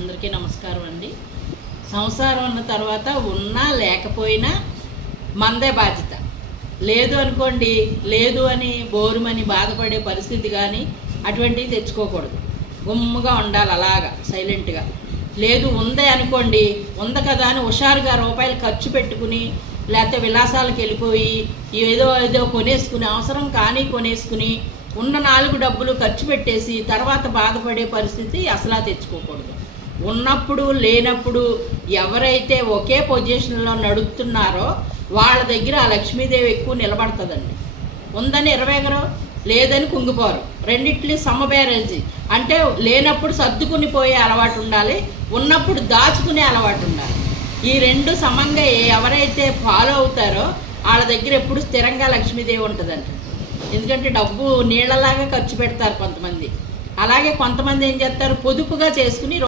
అందరికీ నమస్కారం అండి. సంసారం అన్న తర్వాత ఉన్నా లేకపోయినా మందే బాధ్యత. లేదు అనుకోండి, లేదు అని బోరుమని బాధపడే పరిస్థితి కానీ అటువంటివి తెచ్చుకోకూడదు. గుమ్ముగా ఉండాలి, అలాగా సైలెంట్గా. లేదు ఉందే అనుకోండి, ఉంది కదా అని హుషారుగా రూపాయలు ఖర్చు పెట్టుకుని లేకపోతే విలాసాలకు వెళ్ళిపోయి ఏదో ఏదో కొనేసుకుని, అవసరం కానీ కొనేసుకుని ఉన్న 4 డబ్బులు ఖర్చు పెట్టేసి తర్వాత బాధపడే పరిస్థితి అసలా తెచ్చుకోకూడదు. ఉన్నప్పుడు లేనప్పుడు ఎవరైతే ఒకే పొజిషన్లో నడుస్తున్నారో వాళ్ళ దగ్గర ఆ లక్ష్మీదేవి ఎక్కువ నిలబడుతుందండి. ఉందని ఎరవేగరు, లేదని కుంగిపోరు. రెండిట్లు సమబేరేజీ. అంటే లేనప్పుడు సర్దుకుని పోయే అలవాటు ఉండాలి, ఉన్నప్పుడు దాచుకునే అలవాటు ఉండాలి. ఈ 2 సమంగా ఎవరైతే ఫాలో అవుతారో వాళ్ళ దగ్గర ఎప్పుడు స్థిరంగా లక్ష్మీదేవి ఉంటుందండి. ఎందుకంటే డబ్బు నీళ్ళలాగా ఖర్చు పెడతారు కొంతమంది. అలాగే కొంతమంది ఏం చేస్తారు, పొదుపుగా చేసుకుని